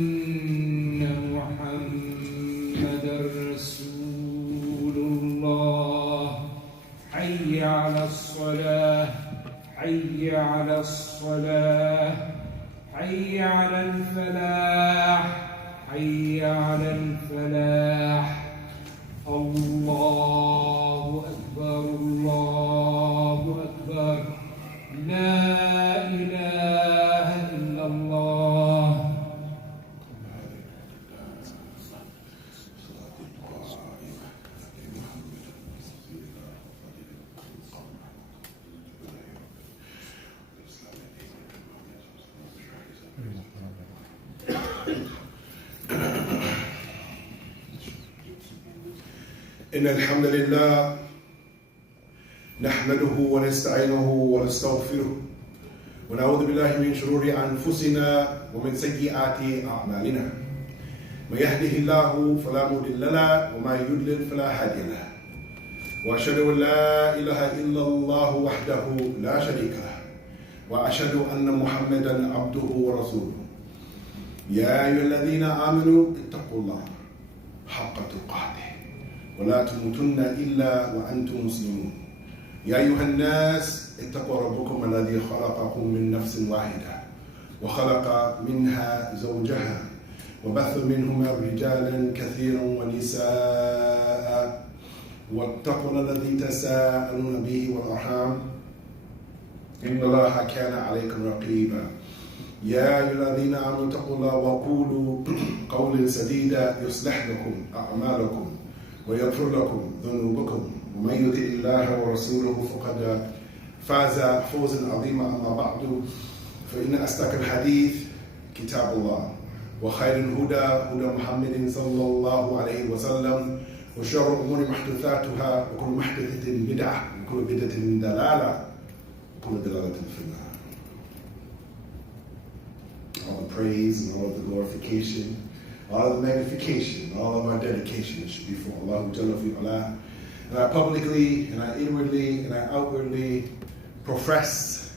إن محمدا رسول الله. حي على الصلاة، حي على الصلاة، حي على الفلاح، حي على الفلاح. الله أكبر، الله أكبر، لا إله إلا الله. إن الحمد لله نحمده ونستعينه ونستغفره ونعوذ بالله من شرور أنفسنا ومن سيئات أعمالنا. من يهده الله فلا مضل له وما يضلل فلا هادي له. وأشهد أن لا إله إلا الله وحده لا شريك له، وأشهد أن محمدا عبده ورسوله. يا أيها الذين آمنوا اتقوا الله حق تقاته ولا تموتن إلا وأنتم مسلمون. يا أيها الناس اتقوا ربكم الذي خلقكم من نفس واحدة وخلق منها زوجها وبث منهما رجالا كثيرا ونساء واتقوا الذي تساءلون به والأرحام إن الله كان عليكم رقيبا. يا أيها الذين آمنوا اتقوا الله وقولوا قولا سديدا يصلح لكم أعمالكم ويغفر لكم ذنوبكم، ومن يطع الله ورسوله فقد فاز فوزا عظيما. أما بعد، فإن أصدق الحديث كتاب الله، وخير الهدى هدى محمد صلى الله عليه وسلم، وشر الأمور محدثاتها، وكل محدثة بدعة، وكل بدعة دلالة، وكل دلالة في النار. All the praise and all of the glorification, all of the magnification, all of our dedication should be for Allah Jalla fi Ala. And I publicly, and I inwardly, and I outwardly profess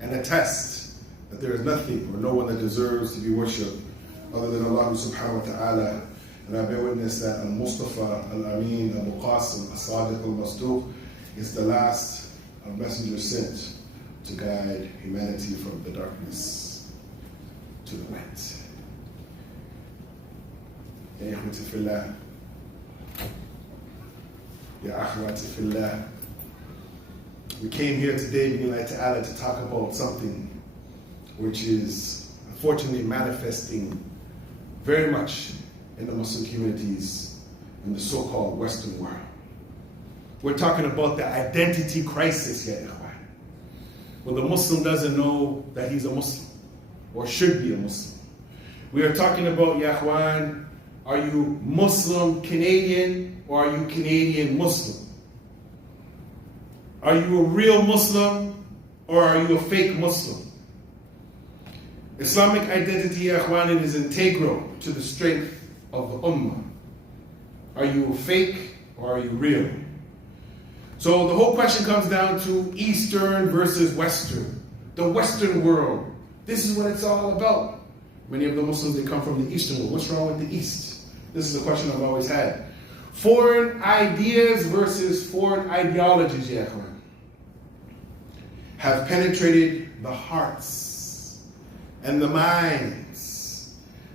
and attest that there is nothing or no one that deserves to be worshipped other than Allah subhanahu wa ta'ala. And I bear witness that Al-Mustafa, Al-Amin, Al-Muqasim, As-Sadiq, Al-Masduq is the last of messengers sent to guide humanity from the darkness to the light. Ya ikhwati fillah, Ya akhwati fillah, we came here today, Bismillah Ta'ala, to talk about something which is unfortunately manifesting very much in the Muslim communities in the so-called Western world. We're talking about the identity crisis, Ya ikhwan. When the Muslim doesn't know that he's a Muslim or should be a Muslim. We are talking about, Ya ikhwan, are you Muslim Canadian or are you Canadian Muslim? Are you a real Muslim or are you a fake Muslim? Islamic identity, Ya ikhwan, is integral to the strength of the Ummah. Are you a fake or are you real? So the whole question comes down to Eastern versus Western. The Western world. This is what it's all about. Many of the Muslims, they come from the Eastern world. What's wrong with the East? This is a question I've always had. Foreign ideas versus foreign ideologies, ya ikhwan, have penetrated the hearts and the minds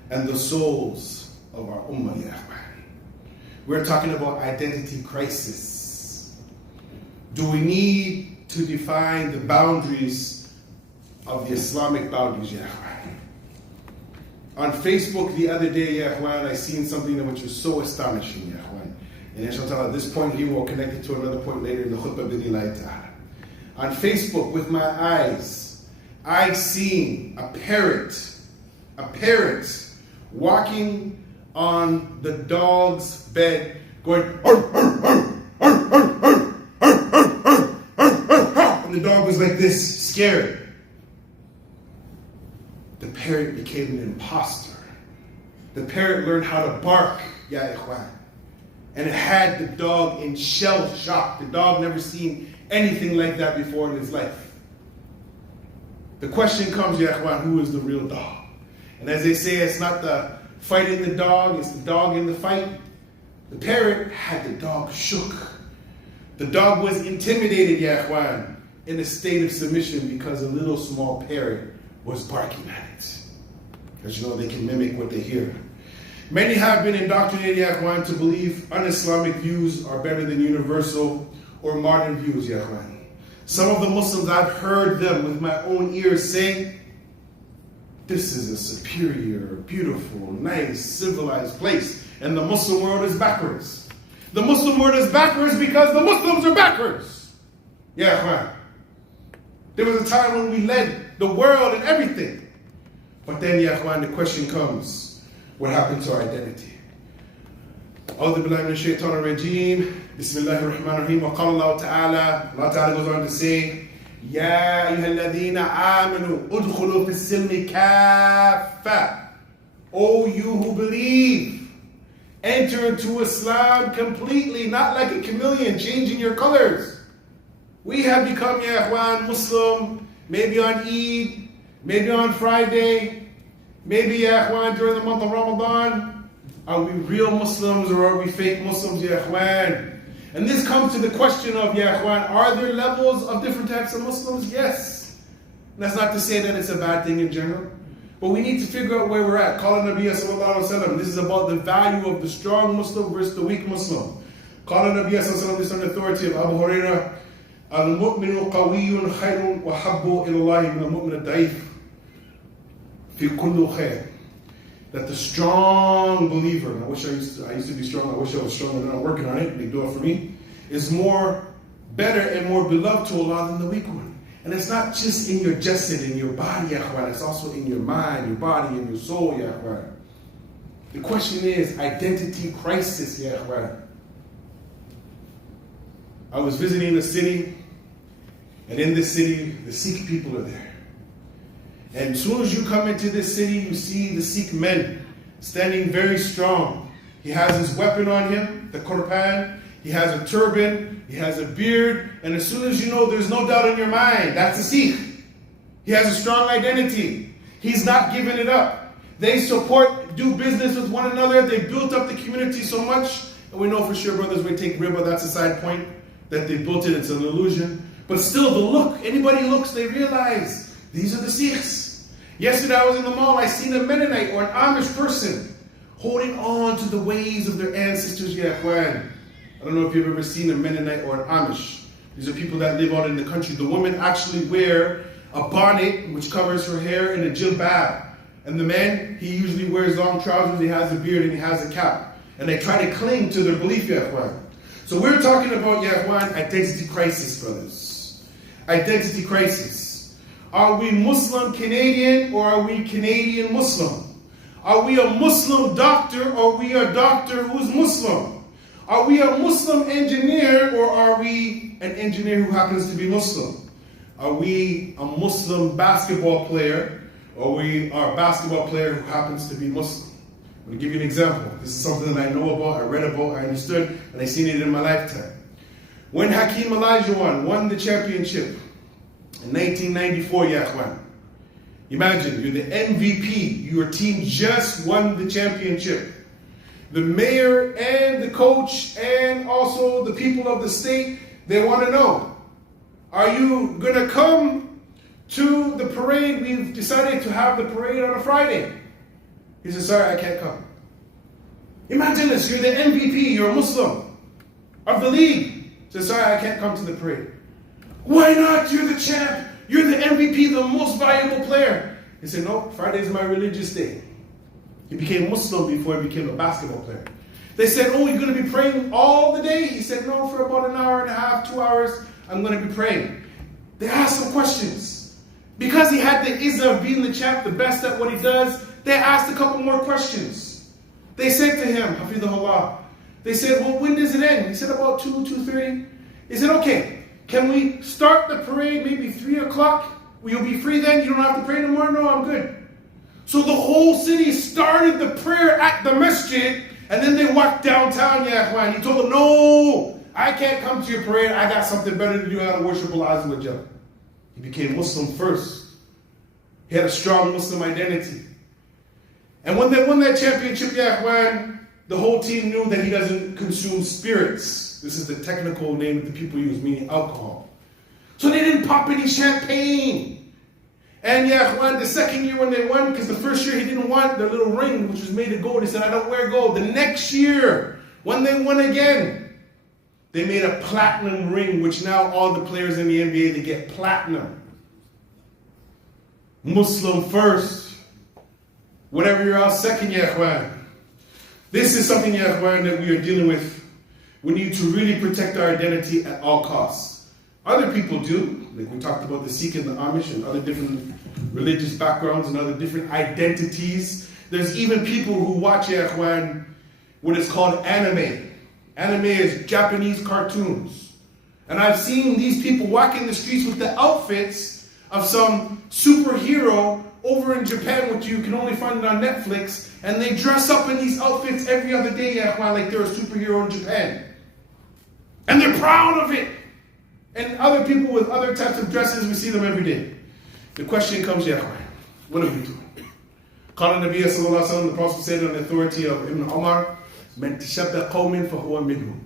and the souls of our ummah, ya ikhwan. We're talking about identity crisis. Do we need to define the boundaries of the Islamic boundaries, ya ikhwan? On Facebook the other day, ya ikhwan, I seen something which was so astonishing, ya ikhwan. And inshallah, at this point here, we'll connect it to another point later in the khutbah bidnillahi ta'ala. On Facebook, with my eyes, I seen a parrot walking on the dog's bed, going, arr, arr, arr, arr, arr, arr, arr, arr, arr, arr, and the dog was like this, scared. The parrot became an imposter. The parrot learned how to bark, ya ikhwan. And it had the dog in shell shock. The dog never seen anything like that before in his life. The question comes, ya ikhwan, who is the real dog? And as they say, it's not the fight in the dog, it's the dog in the fight. The parrot had the dog shook. The dog was intimidated, ya ikhwan, in a state of submission because a little small parrot was barking at it. As you know, they can mimic what they hear. Many have been indoctrinated, ya ikhwan, to believe un-Islamic views are better than universal or modern views, ya ikhwan. Some of the Muslims, I've heard them with my own ears say, this is a superior, beautiful, nice, civilized place, and the Muslim world is backwards. The Muslim world is backwards because the Muslims are backwards. Yeah, ikhwan. There was a time when we led the world and everything. But then, ya ikhwan, the question comes, what happened to our identity? A'udhu billahi minash shaitanir rajeem. Bismillahir rahmanir rahim. Wa qala Allah ta'ala. Allah ta'ala goes on to say, Ya ayyuhalladhina amanu udkhulu fis silmi kaffa. O you who believe, enter into Islam completely, not like a chameleon changing your colors. We have become, ya ikhwan, Muslim, maybe on Eid, maybe on Friday, maybe, ya ikhwan, during the month of Ramadan. Are we real Muslims or are we fake Muslims, ya ikhwan? And this comes to the question of, ya ikhwan, are there levels of different types of Muslims? Yes. And that's not to say that it's a bad thing in general. But we need to figure out where we're at. Qala Nabiya sallallahu alaihi wasallam. This is about the value of the strong Muslim versus the weak Muslim. Qala Nabiya sallallahu alaihi wasallam, this on the authority of Abu Hurairah, Al-mu'minu qawiyyun khayrun wa habbu ilallahi min al-mu'min al-da'if fi kullu khayr. That the strong believer, I used to be strong, I wish I was stronger than I'm working on it, they do it for me, is more better and more beloved to Allah than the weak one. And it's not just in your jasad, in your body, ya ikhwan, it's also in your mind, your body, and your soul, ya ikhwan. The question is identity crisis, ya ikhwan. I was visiting a city, and in this city, the Sikh people are there. And as soon as you come into this city, you see the Sikh men standing very strong. He has his weapon on him, the Qur'an. He has a turban. He has a beard. And as soon as you know, there's no doubt in your mind, that's a Sikh. He has a strong identity. He's not giving it up. They support, do business with one another. They built up the community so much. And we know for sure, brothers, we take riba, that's a side point. That they built it, it's an illusion. But still, the look, anybody looks, they realize, these are the Sikhs. Yesterday I was in the mall, I seen a Mennonite or an Amish person holding on to the ways of their ancestors, ya ikhwan. I don't know if you've ever seen a Mennonite or an Amish. These are people that live out in the country. The women actually wear a bonnet which covers her hair and a jilbab. And the man, he usually wears long trousers, he has a beard and he has a cap. And they try to cling to their belief, ya ikhwan. So we're talking about, ya ikhwan, identity crisis, brothers. Identity crisis. Are we Muslim Canadian or are we Canadian Muslim? Are we a Muslim doctor or are we a doctor who's Muslim? Are we a Muslim engineer or are we an engineer who happens to be Muslim? Are we a Muslim basketball player or we are a basketball player who happens to be Muslim? I'm going to give you an example. This is something that I know about, I read about, I understood, and I seen it in my lifetime. When Hakeem Olajuwon won the championship, in 1994, ya ikhwan. Imagine, you're the MVP. Your team just won the championship. The mayor and the coach and also the people of the state, they want to know, are you going to come to the parade? We've decided to have the parade on a Friday. He said, sorry, I can't come. Imagine this, you're the MVP, you're a Muslim of the league. He said, sorry, I can't come to the parade. Why not? You're the champ. You're the MVP, the most valuable player. He said, no, Friday is my religious day. He became Muslim before he became a basketball player. They said, oh, you're going to be praying all the day? He said, no, for about an hour and a half, 2 hours, I'm going to be praying. They asked some questions. Because he had the izzah of being the champ, the best at what he does, they asked a couple more questions. They said to him, Hafidhullah, they said, well, when does it end? He said, about 2:30. He said, okay. Can we start the parade maybe 3 o'clock? Will you be free then? You don't have to pray no more? No, I'm good. So the whole city started the prayer at the masjid, and then they walked downtown, ya ikhwan. He told them, no, I can't come to your parade. I got something better to do, how to worship Allah Azza wa Jalla. He became Muslim first. He had a strong Muslim identity. And when they won that championship, ya ikhwan, the whole team knew that he doesn't consume spirits. This is the technical name that the people use, meaning alcohol. So they didn't pop any champagne. And ya ikhwan, the second year when they won, because the first year he didn't want the little ring, which was made of gold. He said, I don't wear gold. The next year, when they won again, they made a platinum ring, which now all the players in the NBA, they get platinum. Muslim first. Whatever you're else second, ya ikhwan. This is something, ya ikhwan, that we are dealing with. We need to really protect our identity at all costs. Other people do. Like we talked about the Sikh and the Amish and other different religious backgrounds and other different identities. There's even people who watch, ya ikhwan, what is called anime. Anime is Japanese cartoons. And I've seen these people walk in the streets with the outfits of some superhero over in Japan, which you can only find on Netflix, and they dress up in these outfits every other day, ya ikhwan, like they're a superhero in Japan. And they're proud of it. And other people with other types of dresses, we see them every day. The question comes, ya ikhwan, what are we doing? Qala Nabiya sallallahu alaihi wasallam, the Prophet said on the authority of Ibn Umar, Man tashabbaha qawmin fahuwa minhum.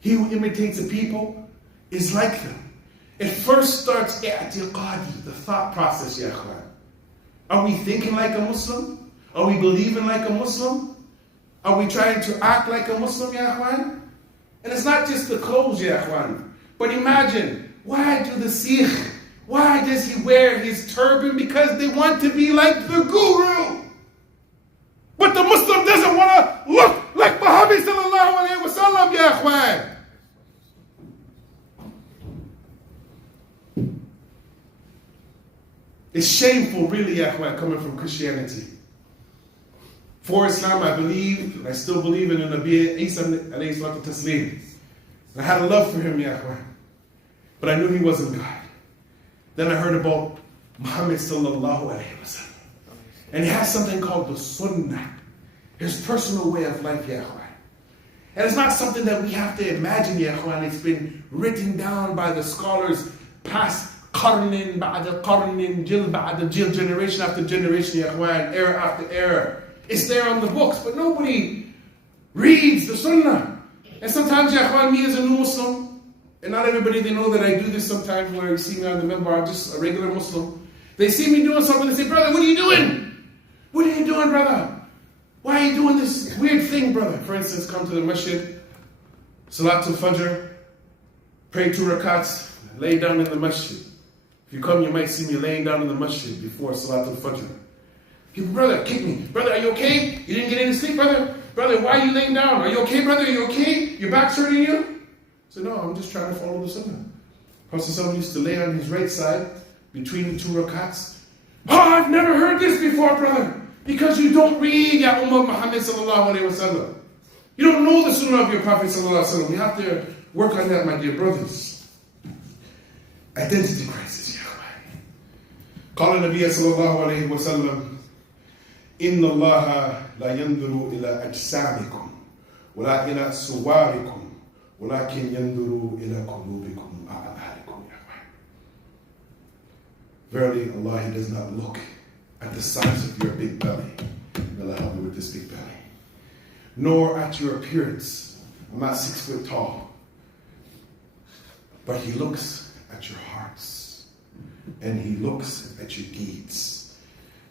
He who imitates a people is like them. It first starts i'tiqadi, the thought process, ya ikhwan. Are we thinking like a Muslim? Are we believing like a Muslim? Are we trying to act like a Muslim, ya ikhwan? And it's not just the clothes, ya ikhwan. But imagine, why do the Sikh, why does he wear his turban? Because they want to be like the Guru. But the Muslim doesn't want to look like Muhammad sallallahu alayhi wa sallam, ya ikhwan. It's shameful, really, ya ikhwan, coming from Christianity. For Islam, I believe, and I still believe in the Nabi Isa alayhi salatu taslim. And I had a love for him, ya ikhwan. But I knew he wasn't God. Then I heard about Muhammad sallallahu alayhi wa sallam. And he has something called the Sunnah, his personal way of life, ya ikhwan. And it's not something that we have to imagine, ya ikhwan. It's been written down by the scholars past qarnin ba'da qarnin, jil ba'da jil, generation after generation, ya ikhwan, era after era. It's there on the books, but nobody reads the Sunnah. And sometimes, ya ikhwan, me as a new Muslim, and not everybody, they know that I do this sometimes where you see me on the member, I'm just a regular Muslim. They see me doing something, they say, brother, what are you doing? What are you doing, brother? Why are you doing this weird thing, brother? For instance, come to the masjid, Salatul Fajr, pray 2 rakats, lay down in the masjid. If you come, you might see me laying down in the masjid before Salatul Fajr. People, brother, kick me. Brother, are you okay? You didn't get any sleep, brother? Brother, why are you laying down? Are you okay, brother? Are you okay? Your back's hurting you? I said, no, I'm just trying to follow the Sunnah. Prophet ﷺ used to lay on his right side between the 2 rakats. Oh, I've never heard this before, brother. Because you don't read Ya Ummah Muhammad sallallahu alayhi wa sallam. You don't know the Sunnah of your Prophet sallallahu alayhi wa sallam. You have to work on that, my dear brothers. Identity crisis, ya ikhwan. Qala Nabiya sallallahu alayhi wa sallam, Inna Allah la yanduru ila ajsamikum, wala ila suwarikum, walakin yanduru ila qulubikum a'amalikum, ya ikhwan. Verily, Allah, He does not look at the size of your big belly. May Allah help me with this big belly. Nor at your appearance. I'm not 6 foot tall. But He looks at your hearts. And He looks at your deeds.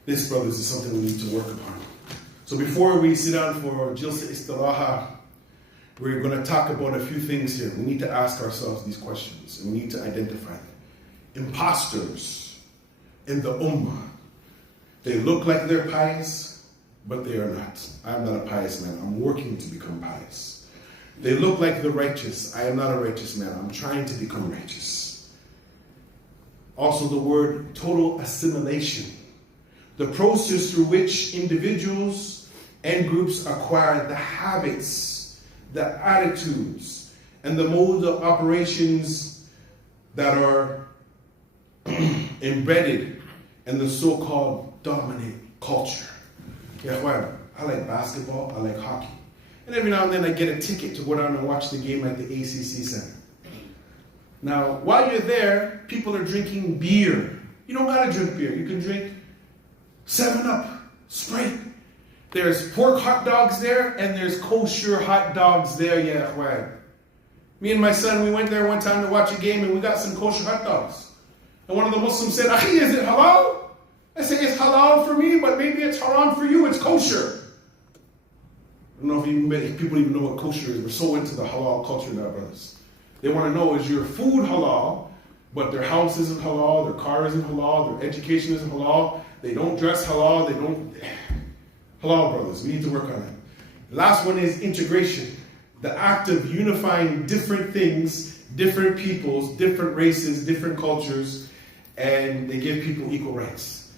This, brothers, is something we need to work upon. So before we sit down for Jilsa Istiraha, we're going to talk about a few things here. We need to ask ourselves these questions. And we need to identify them. Imposters in the Ummah. They look like they're pious, but they are not. I'm not a pious man. I'm working to become pious. They look like the righteous. I am not a righteous man. I'm trying to become righteous. Also the word total assimilation. The process through which individuals and groups acquire the habits, the attitudes, and the modes of operations that are embedded in the so-called dominant culture. Yeah, well, I like basketball, I like hockey. And every now and then I get a ticket to go down and watch the game at the ACC Center. Now, while you're there, people are drinking beer. You don't gotta drink beer. You can drink 7-Up, Sprite. There's pork hot dogs there, and there's kosher hot dogs there, ya ikhwan. Me and my son, we went there one time to watch a game, and we got some kosher hot dogs. And one of the Muslims said, Akhi, is it halal? I said, it's halal for me, but maybe it's haram for you, it's kosher. I don't know if people even know what kosher is. We're so into the halal culture now, brothers. They want to know, is your food halal, but their house isn't halal, their car isn't halal, their education isn't halal, they don't dress halal, they don't... Halal, brothers, we need to work on it. The last one is integration. The act of unifying different things, different peoples, different races, different cultures, and they give people equal rights.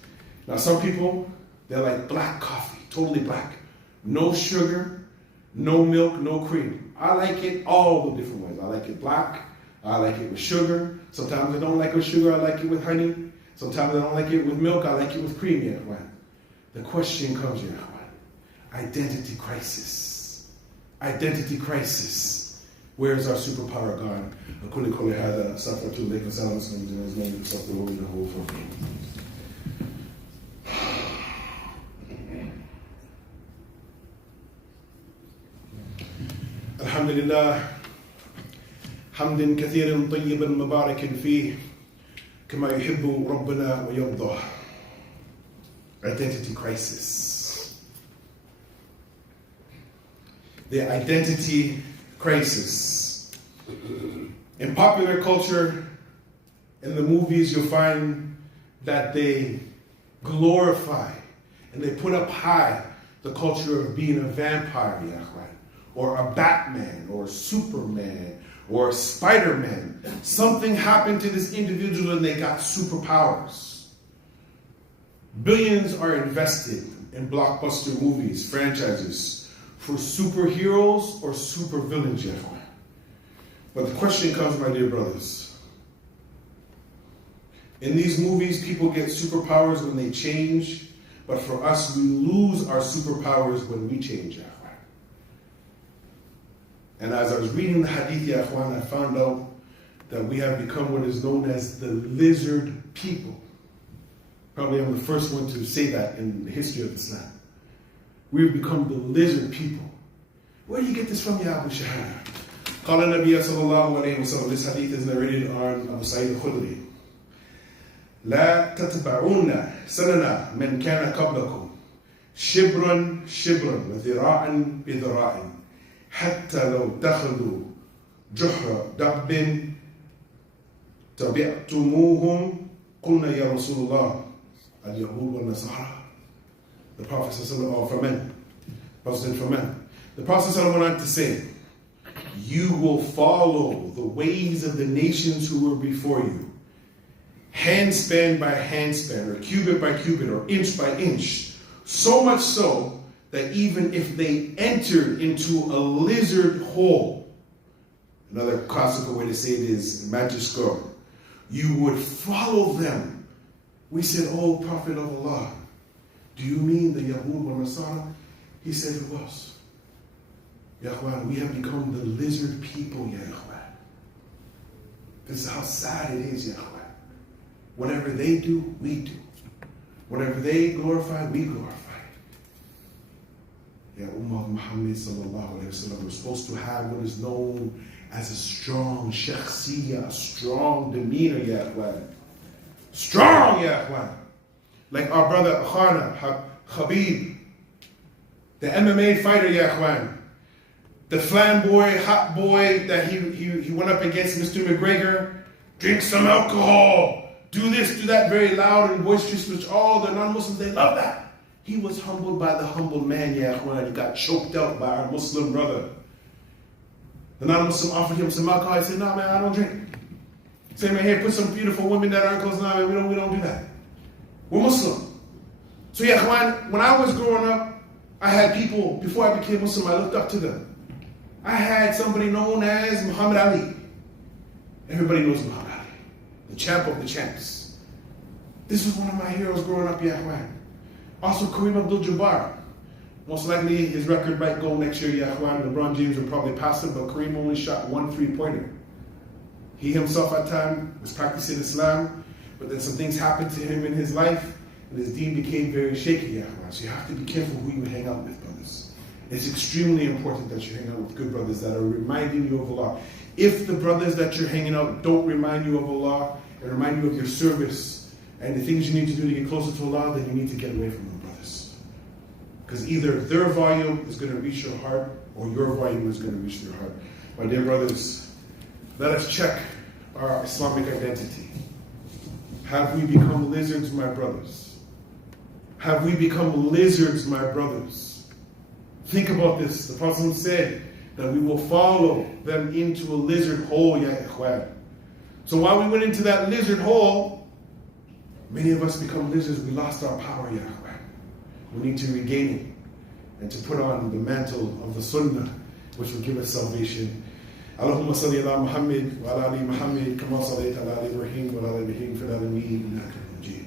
Now some people, they're like black coffee, totally black. No sugar, no milk, no cream. I like it all the different ways. I like it black, I like it with sugar. Sometimes I don't like it with sugar, I like it with honey. Sometimes I don't like it with milk, I like it with cream. Yeah, the question comes here, identity crisis. Identity crisis. Where is our superpower gone? الحمد لله حمد كثير طيبا مبارك فيه كما يحب ربنا ويرضى. Identity crisis. The identity crisis. In popular culture, in the movies, you'll find that they glorify and they put up high the culture of being a vampire, or a Batman, or Superman, or Spider-Man. Something happened to this individual and they got superpowers. Billions are invested in blockbuster movies, franchises, for superheroes or supervillains. But the question comes, my dear brothers. In these movies, people get superpowers when they change, but for us, we lose our superpowers when we change. And as I was reading the hadith, ya ikhwan, I found out that we have become what is known as the lizard people. Probably I'm the first one to say that in the history of Islam. We've become the lizard people. Where do you get this from, ya Abu Shahada? قال النبي صلى الله عليه وسلم. This hadith is narrated on Abu Sa'id al-Khudri. لا تتبعون سننا من كان قبلكم شبرا شبرا وذراعا بذراع حتى لو اتخذوا جحر دب تبعتموهم قلنا يا رسول الله اليهود والنصارى. The Prophet for men. The Prophet went on to say, you will follow the ways of the nations who were before you, handspan by handspan, or cubit by cubit, or inch by inch, so much so that even if they entered into a lizard hole, another classical way to say it is majuscule, you would follow them. We said, oh Prophet of Allah, do you mean the Yahud or Nasara? He said, who else? Ya Ikhwan, we have become the lizard people, Ya Ikhwan. This is how sad it is, Ya Ikhwan. Whatever they do, we do. Whatever they glorify, we glorify. Ya Ummah Muhammad sallallahu alayhi wa sallam, we're supposed to have what is known as a strong shakhsiyya, a strong demeanor, Ya Ikhwan. Strong, Ya Ikhwan. Like our brother Khateeb, the MMA fighter, Ya Ikhwan. The flamboy, hot boy that he went up against Mr. McGregor. Drink some alcohol. Do this, do that, very loud and boisterous, which all the non-Muslims, they love that. He was humbled by the humble man, Ya Ikhwan. He got choked out by our Muslim brother. The non-Muslim offered him some alcohol. He said, no, man, I don't drink. He said, man, here, put some beautiful women that aren't close. No, man, we don't do that. We're Muslim. So, Ya Ikhwan, when I was growing up, I had people, before I became Muslim, I looked up to them. I had somebody known as Muhammad Ali. Everybody knows Muhammad Ali, the champ of the champs. This was one of my heroes growing up, Ya Ikhwan. Also, Kareem Abdul-Jabbar. Most likely his record might go next year, Ya Ikhwan. LeBron James will probably pass him, but Kareem only shot 1 3-pointer. He himself at time was practicing Islam, but then some things happened to him in his life and his deen became very shaky, ya ikhwan. So you have to be careful who you hang out with, brothers. It's extremely important that you hang out with good brothers that are reminding you of Allah. If the brothers that you're hanging out with don't remind you of Allah and remind you of your service and the things you need to do to get closer to Allah, then you need to get away from them, brothers. Because either their volume is going to reach your heart or your volume is going to reach their heart. My dear brothers, let us check our Islamic identity. Have we become lizards, my brothers? Have we become lizards, my brothers? Think about this. The Prophet said that we will follow them into a lizard hole, ya ikhwan. So while we went into that lizard hole, many of us become lizards. We lost our power, ya ikhwan. We need to regain it and to put on the mantle of the sunnah, which will give us salvation. Allahumma salli ala Muhammad wa ala ali Muhammad kama sallaita ala Ibrahim wa ala Ibrahim fil alamin innaka hamidun majid.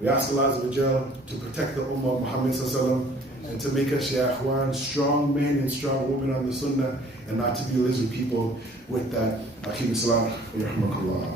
We ask Allah Azza wa Jal to protect the ummah of Muhammad sallallahu and to make us, ya ikhwan, strong men and strong women on the sunnah and not to be lizard people. With that, Aqim Salah wa rahmakallah.